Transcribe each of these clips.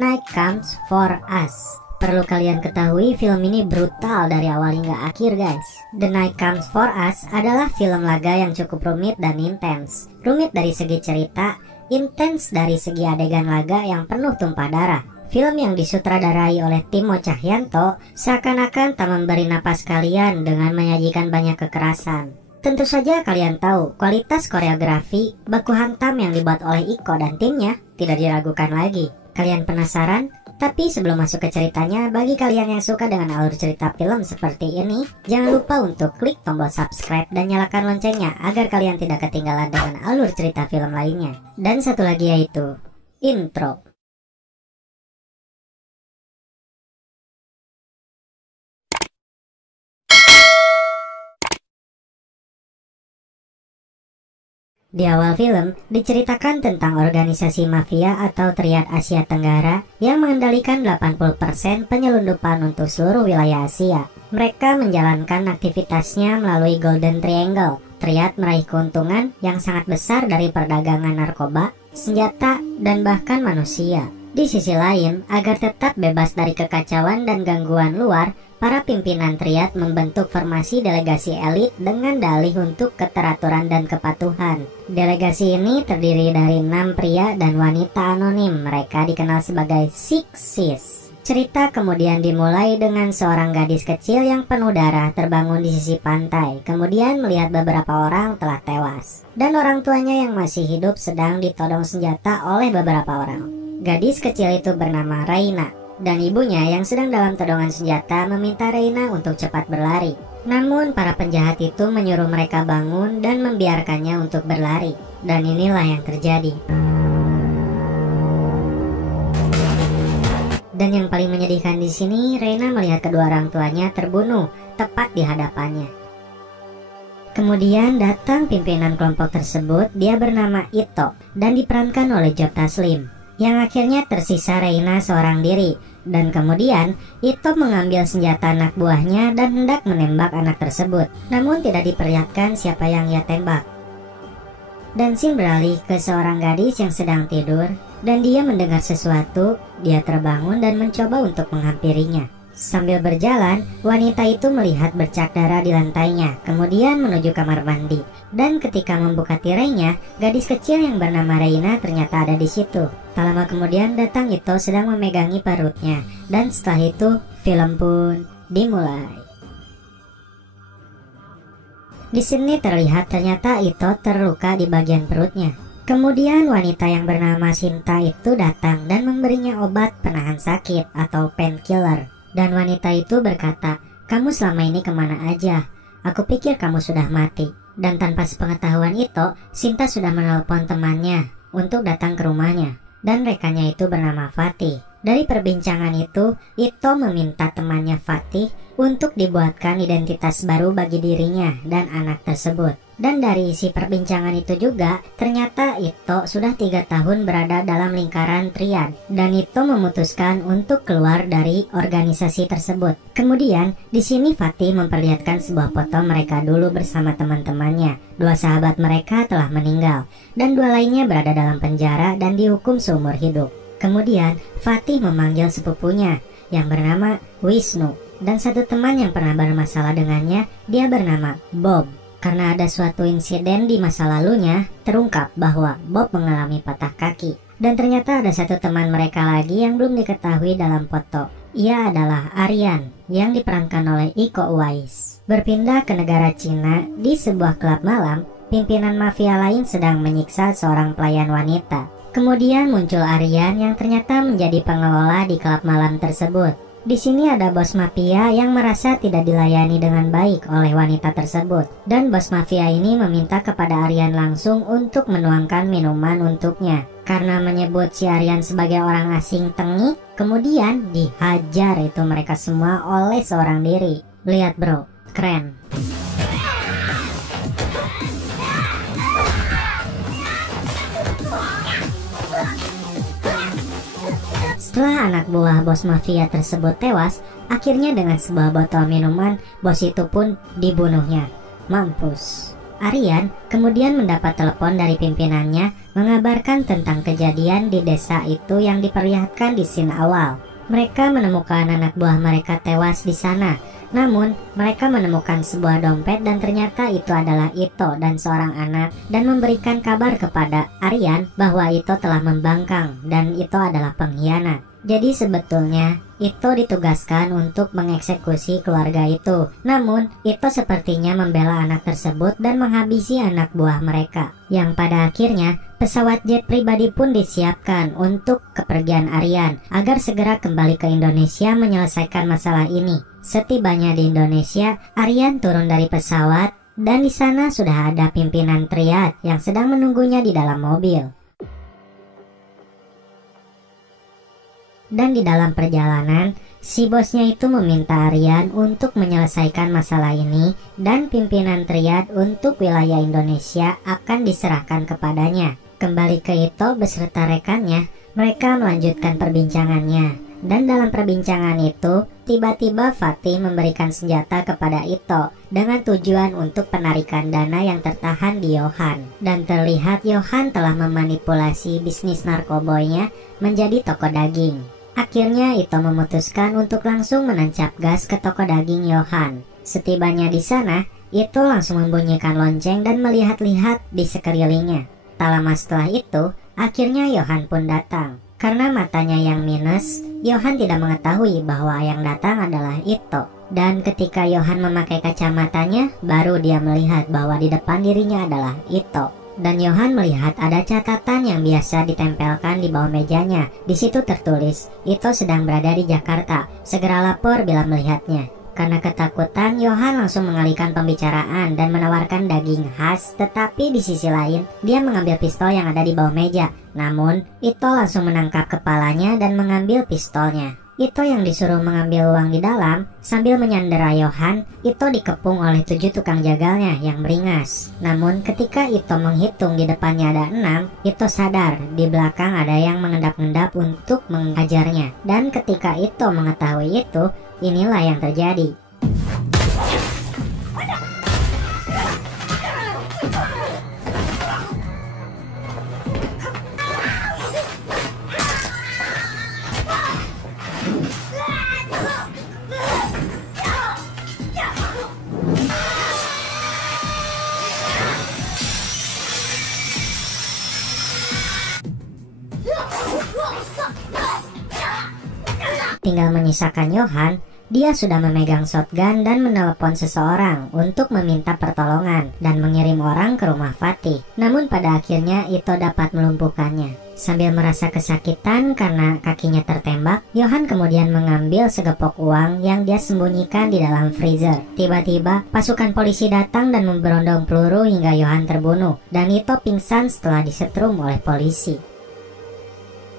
Night Comes for Us. Perlu kalian ketahui, film ini brutal dari awal hingga akhir guys. The Night Comes for Us adalah film laga yang cukup rumit dan intens. Rumit dari segi cerita, intens dari segi adegan laga yang penuh tumpah darah. Film yang disutradarai oleh Timo Cahyanto seakan-akan tak memberi napas kalian dengan menyajikan banyak kekerasan. Tentu saja kalian tahu, kualitas koreografi baku hantam yang dibuat oleh Iko dan timnya tidak diragukan lagi. Kalian penasaran? Tapi sebelum masuk ke ceritanya, bagi kalian yang suka dengan alur cerita film seperti ini, jangan lupa untuk klik tombol subscribe dan nyalakan loncengnya agar kalian tidak ketinggalan dengan alur cerita film lainnya. Dan satu lagi yaitu intro. Di awal film, diceritakan tentang organisasi mafia atau Triad Asia Tenggara yang mengendalikan 80% penyelundupan untuk seluruh wilayah Asia. Mereka menjalankan aktivitasnya melalui Golden Triangle. Triad meraih keuntungan yang sangat besar dari perdagangan narkoba, senjata, dan bahkan manusia. Di sisi lain, agar tetap bebas dari kekacauan dan gangguan luar, para pimpinan Triad membentuk formasi delegasi elit dengan dalih untuk keteraturan dan kepatuhan. Delegasi ini terdiri dari 6 pria dan wanita anonim. Mereka dikenal sebagai Six Sis. Cerita kemudian dimulai dengan seorang gadis kecil yang penuh darah terbangun di sisi pantai. Kemudian melihat beberapa orang telah tewas. Dan orang tuanya yang masih hidup sedang ditodong senjata oleh beberapa orang. Gadis kecil itu bernama Raina. Dan ibunya yang sedang dalam todongan senjata meminta Reina untuk cepat berlari. Namun para penjahat itu menyuruh mereka bangun dan membiarkannya untuk berlari. Dan inilah yang terjadi. Dan yang paling menyedihkan di sini, Reina melihat kedua orang tuanya terbunuh tepat di hadapannya. Kemudian datang pimpinan kelompok tersebut, dia bernama Ito dan diperankan oleh Joe Taslim. Yang akhirnya tersisa Reina seorang diri. Dan kemudian Ito mengambil senjata anak buahnya dan hendak menembak anak tersebut. Namun tidak diperlihatkan siapa yang ia tembak. Dan scene beralih ke seorang gadis yang sedang tidur. Dan dia mendengar sesuatu. Dia terbangun dan mencoba untuk menghampirinya. Sambil berjalan, wanita itu melihat bercak darah di lantainya, kemudian menuju kamar mandi. Dan ketika membuka tirainya, gadis kecil yang bernama Reina ternyata ada di situ. Tak lama kemudian datang Ito sedang memegangi perutnya, dan setelah itu film pun dimulai. Di sini terlihat ternyata Ito terluka di bagian perutnya. Kemudian wanita yang bernama Sinta itu datang dan memberinya obat penahan sakit atau painkiller. Dan wanita itu berkata, "Kamu selama ini kemana aja? Aku pikir kamu sudah mati." Dan tanpa sepengetahuan Ito, Sinta sudah menelpon temannya untuk datang ke rumahnya. Dan rekannya itu bernama Fatih. Dari perbincangan itu, Ito meminta temannya Fatih untuk dibuatkan identitas baru bagi dirinya dan anak tersebut. Dan dari isi perbincangan itu juga, ternyata Ito sudah 3 tahun berada dalam lingkaran Triad. Dan Ito memutuskan untuk keluar dari organisasi tersebut. Kemudian, di sini Fatih memperlihatkan sebuah foto mereka dulu bersama teman-temannya. 2 sahabat mereka telah meninggal, dan 2 lainnya berada dalam penjara dan dihukum seumur hidup. Kemudian, Fatih memanggil sepupunya yang bernama Wisnu. Dan satu teman yang pernah bermasalah dengannya, dia bernama Bob. Karena ada suatu insiden di masa lalunya, terungkap bahwa Bob mengalami patah kaki. Dan ternyata ada satu teman mereka lagi yang belum diketahui dalam foto. Ia adalah Aryan, yang diperankan oleh Iko Uwais. Berpindah ke negara Cina, di sebuah klub malam, pimpinan mafia lain sedang menyiksa seorang pelayan wanita. Kemudian muncul Aryan yang ternyata menjadi pengelola di klub malam tersebut. Di sini ada bos mafia yang merasa tidak dilayani dengan baik oleh wanita tersebut. Dan bos mafia ini meminta kepada Aryan langsung untuk menuangkan minuman untuknya. Karena menyebut si Aryan sebagai orang asing tengik, kemudian dihajar itu mereka semua oleh seorang diri. Lihat bro, keren. Setelah anak buah bos mafia tersebut tewas, akhirnya dengan sebuah botol minuman, bos itu pun dibunuhnya. Mampus. Aryan kemudian mendapat telepon dari pimpinannya mengabarkan tentang kejadian di desa itu yang diperlihatkan di scene awal. Mereka menemukan anak buah mereka tewas di sana. Namun, mereka menemukan sebuah dompet dan ternyata itu adalah Ito dan seorang anak, dan memberikan kabar kepada Aryan bahwa Ito telah membangkang dan Ito adalah pengkhianat. Jadi sebetulnya Ito ditugaskan untuk mengeksekusi keluarga itu. Namun, Ito sepertinya membela anak tersebut dan menghabisi anak buah mereka. Yang pada akhirnya, pesawat jet pribadi pun disiapkan untuk kepergian Aryan agar segera kembali ke Indonesia menyelesaikan masalah ini. Setibanya di Indonesia, Aryan turun dari pesawat dan di sana sudah ada pimpinan triad yang sedang menunggunya di dalam mobil. Dan di dalam perjalanan, si bosnya itu meminta Aryan untuk menyelesaikan masalah ini dan pimpinan triad untuk wilayah Indonesia akan diserahkan kepadanya. Kembali ke Ito beserta rekannya, mereka melanjutkan perbincangannya. Dan dalam perbincangan itu, tiba-tiba Fatih memberikan senjata kepada Ito dengan tujuan untuk penarikan dana yang tertahan di Yohan. Dan terlihat Yohan telah memanipulasi bisnis narkoboynya menjadi toko daging. Akhirnya Ito memutuskan untuk langsung menancap gas ke toko daging Yohan. Setibanya di sana, Ito langsung membunyikan lonceng dan melihat-lihat di sekelilingnya. Tak lama setelah itu, akhirnya Yohan pun datang. Karena matanya yang minus, Yohan tidak mengetahui bahwa yang datang adalah Ito. Dan ketika Yohan memakai kacamatanya, baru dia melihat bahwa di depan dirinya adalah Ito. Dan Yohan melihat ada catatan yang biasa ditempelkan di bawah mejanya. Di situ tertulis, Ito sedang berada di Jakarta. Segera lapor bila melihatnya. Karena ketakutan, Yohan langsung mengalihkan pembicaraan dan menawarkan daging khas. Tetapi di sisi lain, dia mengambil pistol yang ada di bawah meja. Namun, Ito langsung menangkap kepalanya dan mengambil pistolnya. Ito yang disuruh mengambil uang di dalam, sambil menyandera Yohan, Ito dikepung oleh 7 tukang jagalnya yang beringas. Namun ketika Ito menghitung di depannya ada 6, Ito sadar di belakang ada yang mengendap-endap untuk menghajarnya. Dan ketika Ito mengetahui itu, inilah yang terjadi. Tinggal menyisakan Yohan. Dia sudah memegang shotgun dan menelepon seseorang untuk meminta pertolongan dan mengirim orang ke rumah Fatih. Namun pada akhirnya Ito dapat melumpuhkannya. Sambil merasa kesakitan karena kakinya tertembak, Yohan kemudian mengambil segepok uang yang dia sembunyikan di dalam freezer. Tiba-tiba pasukan polisi datang dan memberondong peluru hingga Yohan terbunuh, dan Ito pingsan setelah disetrum oleh polisi.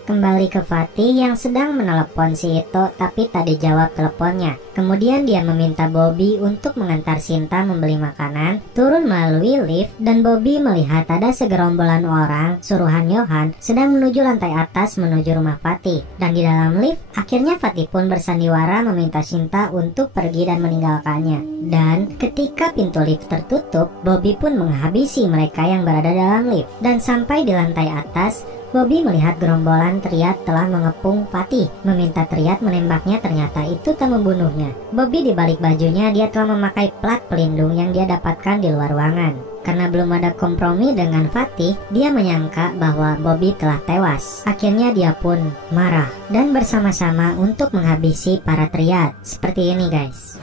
Kembali ke Fatih yang sedang menelepon si Ito tapi tak dijawab teleponnya. Kemudian dia meminta Bobby untuk mengantar Sinta membeli makanan, turun melalui lift, dan Bobby melihat ada segerombolan orang suruhan Yohan sedang menuju lantai atas menuju rumah Fatih. Dan di dalam lift, akhirnya Fatih pun bersandiwara meminta Sinta untuk pergi dan meninggalkannya. Dan ketika pintu lift tertutup, Bobby pun menghabisi mereka yang berada dalam lift. Dan sampai di lantai atas, Bobby melihat gerombolan triad telah mengepung Fatih, meminta triad menembaknya, ternyata itu tak membunuhnya. Bobby di balik bajunya dia telah memakai plat pelindung yang dia dapatkan di luar ruangan. Karena belum ada kompromi dengan Fatih, dia menyangka bahwa Bobby telah tewas. Akhirnya dia pun marah dan bersama-sama untuk menghabisi para triad. Seperti ini guys.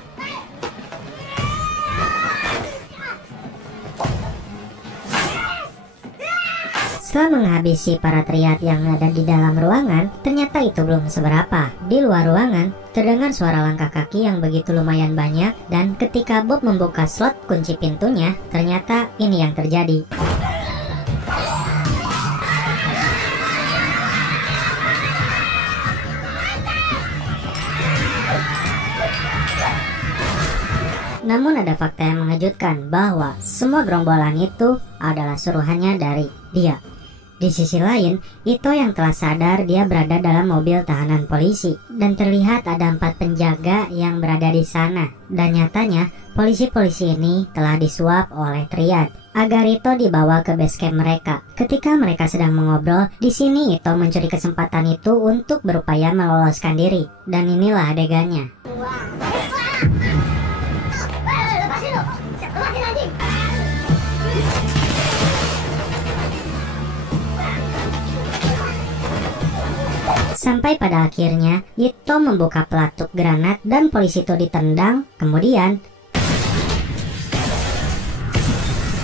Setelah menghabisi para triad yang ada di dalam ruangan, ternyata itu belum seberapa. Di luar ruangan, terdengar suara langkah kaki yang begitu lumayan banyak, dan ketika Bob membuka slot kunci pintunya, ternyata ini yang terjadi. Namun ada fakta yang mengejutkan bahwa semua gerombolan itu adalah suruhannya dari dia. Di sisi lain, Ito yang telah sadar dia berada dalam mobil tahanan polisi dan terlihat ada 4 penjaga yang berada di sana. Dan nyatanya, polisi-polisi ini telah disuap oleh triad. agar Ito dibawa ke base camp mereka. Ketika mereka sedang mengobrol, di sini Ito mencuri kesempatan itu untuk berupaya meloloskan diri. Dan inilah adegannya. Sampai pada akhirnya, Ito membuka pelatuk granat dan polisi itu ditendang. Kemudian,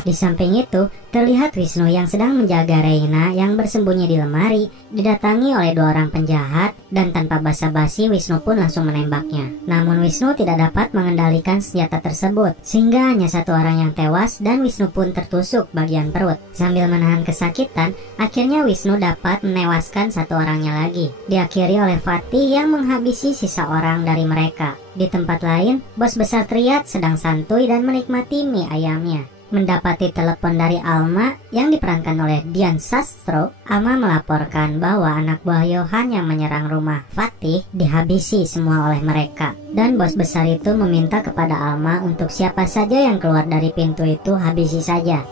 di samping itu, terlihat Wisnu yang sedang menjaga Reina yang bersembunyi di lemari, didatangi oleh 2 orang penjahat, dan tanpa basa-basi Wisnu pun langsung menembaknya. Namun Wisnu tidak dapat mengendalikan senjata tersebut, sehingga hanya 1 orang yang tewas dan Wisnu pun tertusuk bagian perut. Sambil menahan kesakitan, akhirnya Wisnu dapat menewaskan 1 orangnya lagi. Diakhiri oleh Fatih yang menghabisi sisa orang dari mereka. Di tempat lain, bos besar Triad sedang santuy dan menikmati mie ayamnya. Mendapati telepon dari Alma yang diperankan oleh Dian Sastro. Alma melaporkan bahwa anak buah Johan yang menyerang rumah Fatih dihabisi semua oleh mereka. Dan bos besar itu meminta kepada Alma untuk siapa saja yang keluar dari pintu itu habisi saja.